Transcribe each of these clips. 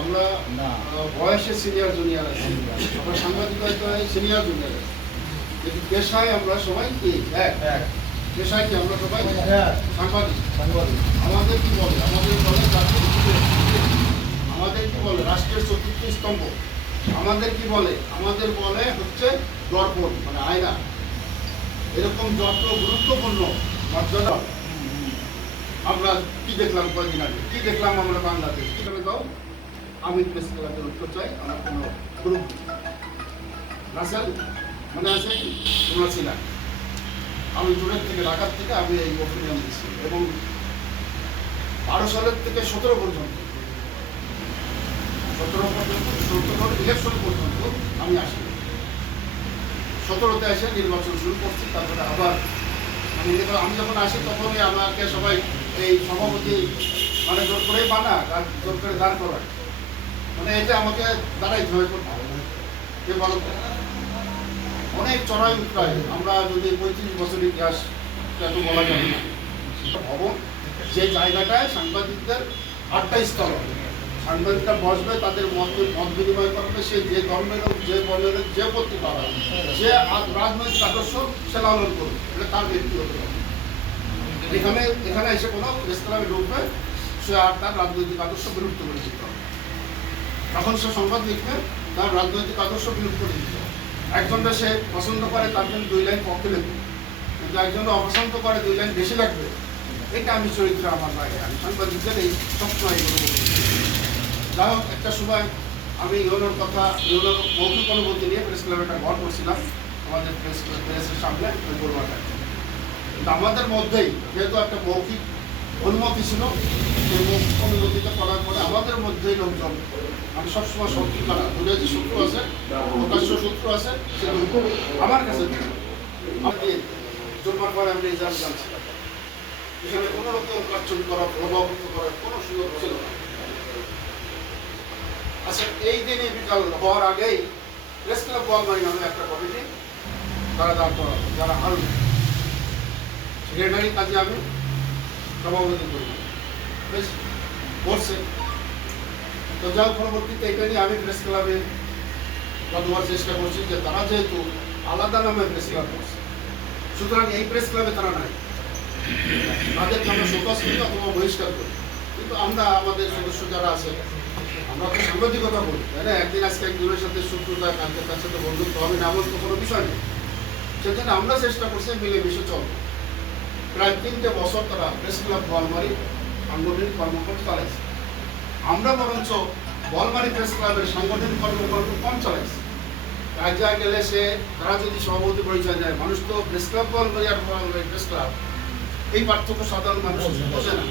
আমরা বয়সে senior junior আছি, আমরা সাংবাদিকতায় সিনিয়র জুনিয়র আছি, কিন্তু পেশায় আমরা সবাই কি এক। পেশায় কি আমরা সবাই সাংবাদিক। আমাদের কি বলে? আমাদের বলে জাতির আমাদের কি বলে রাষ্ট্রের চতুর্থ স্তম্ভ। আমাদের কি বলে? আমাদের বলে হচ্ছে দর্পণ, মানে আয়না। এরকম যত গুরুত্বপূর্ণ মর্যাদা আমরা কি দেখলাম কয়েকদিন আগে, কি দেখলাম আমরা বাংলাদেশ কি করে দাও। আমি প্রেস ক্লাবের উত্তর চাই, আমার কোনো গ্রুপ রাসেল মনে আছে তোমরা ছিলাম, আমি দূরের থেকে ঢাকার থেকে আমি এই অপিনিয়ন দিচ্ছি, এবং 12 সালের থেকে 17 পর্যন্ত 17 ইলেকশন পর্যন্ত আমি আসি। 17তে এসে নির্বাচন শুরু করছি, তারপরে আবার আমি যখন আসি তখনই আমাকে সবাই এই সভাপতি মানে জোর করেই বানা জোর করে দাঁড় করায়, মানে এটা আমাকে দাঁড়াইতে হবে করতে হবে। যে বলো অনেক চড়াই উত্তরায় আমরা যদি 35 বছরের ইতিহাস এত বলা যাবে না। ভবন যে জায়গাটায় সাংবাদিকদের আড্ডা স্থল হবে, সাংবাদিকরা বসবে, তাদের মত বিনিময় করবে, সে যে ধর্মের হোক, যে বর্ণের হোক, যে পত্রিকা হবে, যে রাজনৈতিক আদর্শ সে লালন করবে, এটা তার ব্যক্তিগত। এখানে এসে কোনো প্রেস ক্লাবে ঢুকবে, সে আর তার রাজনৈতিক আদর্শ বিলুপ্ত করে দিতে হবে। তখন সে সংবাদ লিখবে, তার রাজনৈতিক আদর্শ বিলুপ্ত করে দিতে হবে। একজনটা সে পছন্দ করে তার জন্য 2 লাইন পক্ষে লিখবে, কিন্তু একজনটা অপছন্দ করে 2 লাইন বেশি লাগবে। এটা আমি চরিত্র আমার লাগে, আমি সাংবাদিকদের এই সবসময় এগুলো বলছি। যাই হোক, একটা সময় আমি ইউনোর কথা, ইউনোর মৌখিক অনুভূতি নিয়ে প্রেস ক্লাবে একটা ঘর করছিলাম আমাদের প্রেসের সামনে ওই বড়ুয়াটায়। কিন্তু আমাদের মধ্যেই যেহেতু একটা মৌখিক অনুমতি ছিল, সেই মৌখিক অনুমতিটা করার পরে আমাদের মধ্যেই লোকজন, আমি সবসময় শত্রু ছাড়া দূরে যে শত্রু আছে, প্রকাশ্য শত্রু আছে, সেগুলো আমার কাছে আমাকে জন্মার পরে আমি রেজাল্ট জানছিলাম, এখানে কোনো রকম কারচুপি করা, প্রভাবিত করার কোনো সুযোগ ছিল না। আচ্ছা, এই দিনই বিকাল হওয়ার আগেই প্রেস ক্লাব গোয়ালমারি নামে একটা কমিটি তারা দাঁড় করা, যারা আরো সেক্রেটারি কাজে আমি সভাপতি করি বেশ করছে। তো যার পরবর্তীতে এটা নিয়ে আমি প্রেস ক্লাবে যতবার চেষ্টা করছি যে তারা যেহেতু আলাদা নামে প্রেস ক্লাব করছে, সুতরাং এই প্রেস ক্লাবে তারা নাই, তাদেরকে আমরা শোকজ করি অথবা বহিষ্কার করি। কিন্তু আমরা আমাদের সদস্য যারা আছে, আমরা তো সাংবাদিকতা করি, তাই না? একদিন আজকে একজনের সাথে শত্রুতা, কালকে তার সাথে বন্ধুত্ব হবে না, এমন তো কোনো বিষয় নেই। সেজন্য আমরা চেষ্টা করছি মিলেমিশে চলবো। প্রায় 3টে বছর তারা প্রেস ক্লাব গোয়ালমারি সাংগঠনিক কর্মকাণ্ড চালাইছে। আমরা বরঞ্চ গোয়ালমারি প্রেস ক্লাবের সাংগঠনিক কর্মকাণ্ড কম চালাইছি। কাজে গেলে সে তারা যদি সভাপতি পরিচয় দেয়, মানুষ তো প্রেস ক্লাব গোয়ালমারি আর গোয়ালমারি প্রেস ক্লাব এই পার্থক্য সাধারণ মানুষ বোঝে না।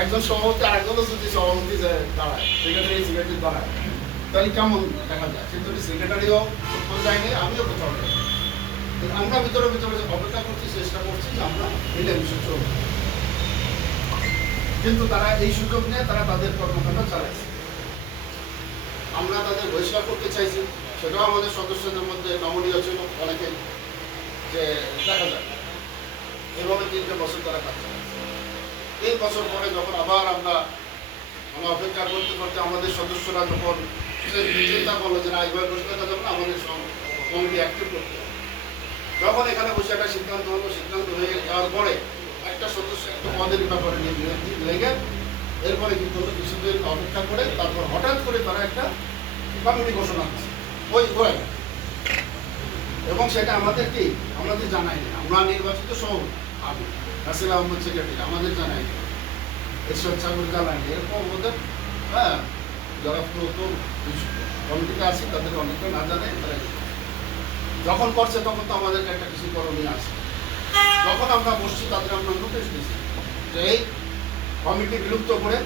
একজন সভাপতি আর একজনও যদি সভাপতি দাঁড়ায়, সেক্রেটারি দাঁড়ায়, তাহলে কেমন দেখা যায়? সে যদি সেক্রেটারিও কোথাও যায়নি, আমিও কোথাও যাই। আমরা ভিতরে ভিতরে অপেক্ষা করছি, চেষ্টা করছি যে আমরা মিলেমিশে চলব। কিন্তু তারা এই সুযোগ নিয়ে তারা তাদের কর্মকাণ্ড চালাইছে। আমরা তাদের বহিষ্কার করতে চাইছি, সেটাও আমাদের সদস্যদের মধ্যে নমনীয় ছিল অনেকে, যে দেখা যায় এভাবে 3টে বছর তারা কাজ চালাইছে। 3 বছর পরে যখন আবার আমরা অপেক্ষা করতে করতে আমাদের সদস্যরা যখন চিন্তা করলো যে না, এইভাবে বসে থাকা যাবে না, আমাদের কমিটি অ্যাক্টিভ করতে হবে। যখন এখানে বসে একটা সিদ্ধান্ত হলো, সিদ্ধান্ত হয়ে যাওয়ার পরে একটা সদস্য একটা পদের ব্যাপারে লেগে এরপরে কি করলো, কিছুদিন অপেক্ষা করে তারপর হঠাৎ করে তারা একটা কমিটি ঘোষণা করছে ওই গোয়ায়, এবং সেটা আমাদের কি আমাদের জানায়নি। আমরা নির্বাচিত সভাপতি আমি রাসেল আহমদ সেক্রেটারি, আমাদের জানায়নি, এরশাদ সাগর জানায়নি। এরকম ওদের যারা প্রথম কমিটিতে আছে তাদের অনেকে না জানে, তারা যখন করছে তখন তো আমাদেরকে একটা কিছু করণীয় আছে। যখন আমরা বসছি তাদের আমরা নোটিশ দিচ্ছি যে এই কমিটি বিলুপ্ত করে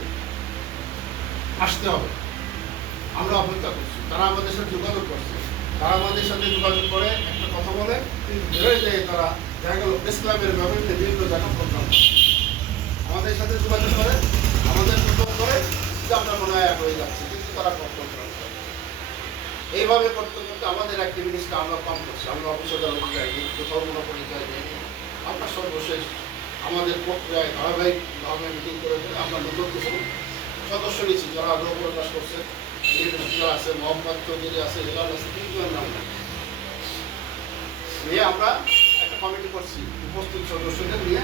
আসতে হবে। আমরা অপেক্ষা করছি, তারা আমাদের সাথে যোগাযোগ করছে, তারা আমাদের সাথে যোগাযোগ করে একটা কথা বলে বেরোয় যায়। তারা দেখা গেল প্রেস ক্লাবের ব্যবহৃত বিভিন্ন জায়গা প্রোগ্রাম আমাদের সাথে যোগাযোগ করে, আমাদের প্রোগ্রাম করে যে আমরা মনে হয় এক হয়ে যাচ্ছে, কিন্তু তারা প্রোগ্রাম করে। এইভাবে করতে করতে আমাদের অ্যাক্টিভিটিসটা আমরা কম করছি। আমরা অফিসে যাইনি, কোথাও কোনো পরিচয় দিইনি। আমরা সর্বশেষ আমাদের প্রক্রিয়ায় ধারাবাহিকভাবে মিটিং করে আমরা নতুন কিছু সদস্য নিয়েছি, যারা আগ্রহ প্রকাশ করছে, যারা আছে মোহাম্মদ চৌধুরী আছে, হেলাল আছে, তিনজন নাম নিয়ে আমরা একটা কমিটি করছি উপস্থিত সদস্যদের নিয়ে,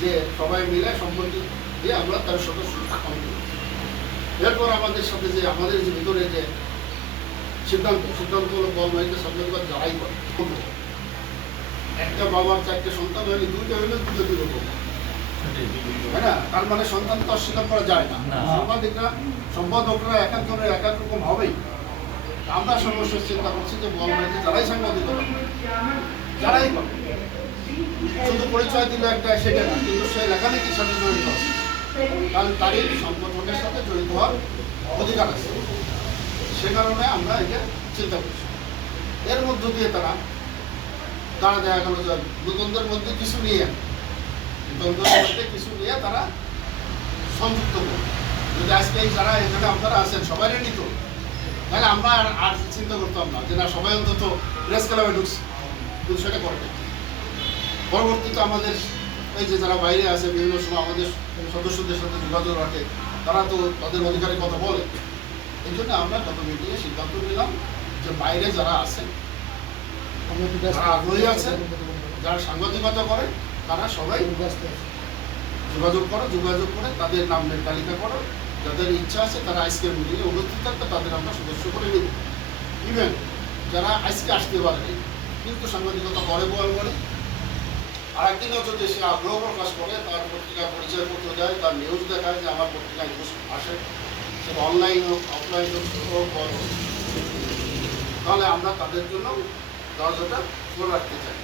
যে সবাই মিলে সম্মতি দিয়ে আমরা তার সদস্য কমিটি করছি। এরপর আমাদের সাথে যে আমাদের যে ভিতরে যে সিদ্ধান্ত হলো বলমাইতে সম্মতিবাদ যারাই করে, একটা বাবার 4টে সন্তান হলে 2টা হলে 2 রকম, তাই না? তার মানে সন্তান তো অস্বীকার করা যায় না। সাংবাদিকরা সম্পাদকরা এক একজনের এক এক রকম হবেই। আমরা সর্বশেষ চিন্তা করছি যে বলমাইতে যারাই সাংবাদিকতা করে, যারাই করে, শুধু পরিচয় দিলে একটা সেটা না, কিন্তু সে লেখালেখির সাথে জড়িত আছে, কারণ তারই সংগঠনের সাথে জড়িত হওয়ার অধিকার আছে। সে কারণে আমরা এটা চিন্তা করছি। এর মধ্য দিয়ে তারা দেখা গেল যে দ্বন্দ্বের মধ্যে কিছু নিয়ে তারা সংযুক্ত করবে। যদি আজকে এই যারা এখানে আপনারা আছেন সবাই নিত, তাহলে আমরা আর চিন্তা করতাম না যে না সবাই অন্তত প্রেস ক্লাবে ঢুকছে, কিন্তু সেটা করে না। পরবর্তীতে আমাদের এই যে যারা বাইরে আছে বিভিন্ন সময় আমাদের সদস্যদের সাথে যোগাযোগ রাখে, তারা তো তাদের অধিকারের কথা বলে। এই জন্য আমরা গত মিটিংয়ে সিদ্ধান্ত নিলাম যে বাইরে যারা আছেন, যারা আগ্রহী আছে, যারা সাংবাদিকতা করে, তারা সবাই যোগাযোগ করে তাদের নামের তালিকা করো, যাদের ইচ্ছা আছে তারা আজকের মিটিংয়ে উপস্থিত থাকবে, তাদের আমরা সদস্য করে নিব। ইভেন যারা আজকে আসতে পারেনি কিন্তু সাংবাদিকতা করে বলে, আর একদিনও যদি সে আগ্রহ প্রকাশ করে, তার পত্রিকা পরিচয়পত্র দেয়, তার নিউজ দেখায় যে আমার পত্রিকায় নিউজ আসে, সেটা অনলাইন হোক অফলাইন হোক, তাহলে আমরা তাদের জন্য দরজাটা খোলা রাখতে চাই।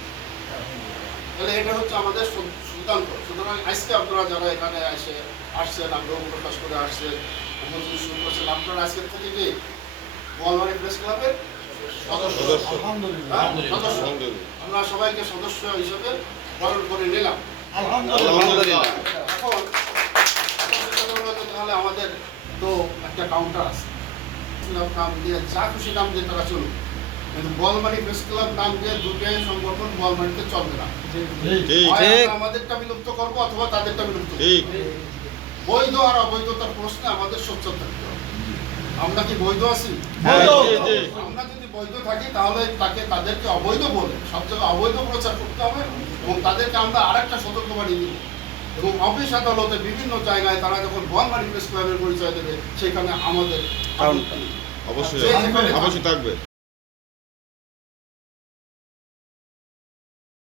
তাহলে এটা হচ্ছে আমাদের সিদ্ধান্ত। সুতরাং আজকে আপনারা যারা এখানে আসছেন, আগ্রহ প্রকাশ করে আসছেন, উপস্থিত শুরু করছেন, আপনারা আজকের থেকে কি বোয়ালমারী প্রেস ক্লাবের সদস্য। আমরা সবাইকে সদস্য হিসেবে বরণ করে নিলাম। এখন তাহলে আমাদের তো একটা কাউন্টার আছে, নাম দিয়ে যা খুশি নাম দিয়ে তারা চলুক, কিন্তু বোয়ালমারী প্রেস ক্লাব নাম দিয়ে দুটোই সংগঠন বোয়ালমারীতে চলবে না। আমাদেরটা বিলুপ্ত করবো অথবা তাদেরটা বিলুপ্ত করবো। বৈধ আর অবৈধতার প্রশ্নে আমাদের সোচ্চার থাকতে হবে। আমরা কি বৈধ আছি? আমরা যদি বৈধ থাকি তাহলে তাদেরকে অবৈধ বলে সব জায়গায় অবৈধ প্রচার করতে হবে, এবং তাদেরকে আমরা আরেকটা সতর্কবাণী দিব, এবং অফিস আদালতে বিভিন্ন জায়গায় তারা যখন বোয়ালমারী প্রেস ক্লাবের পরিচয় দেবে, সেখানে আমাদের অবশ্যই থাকবে।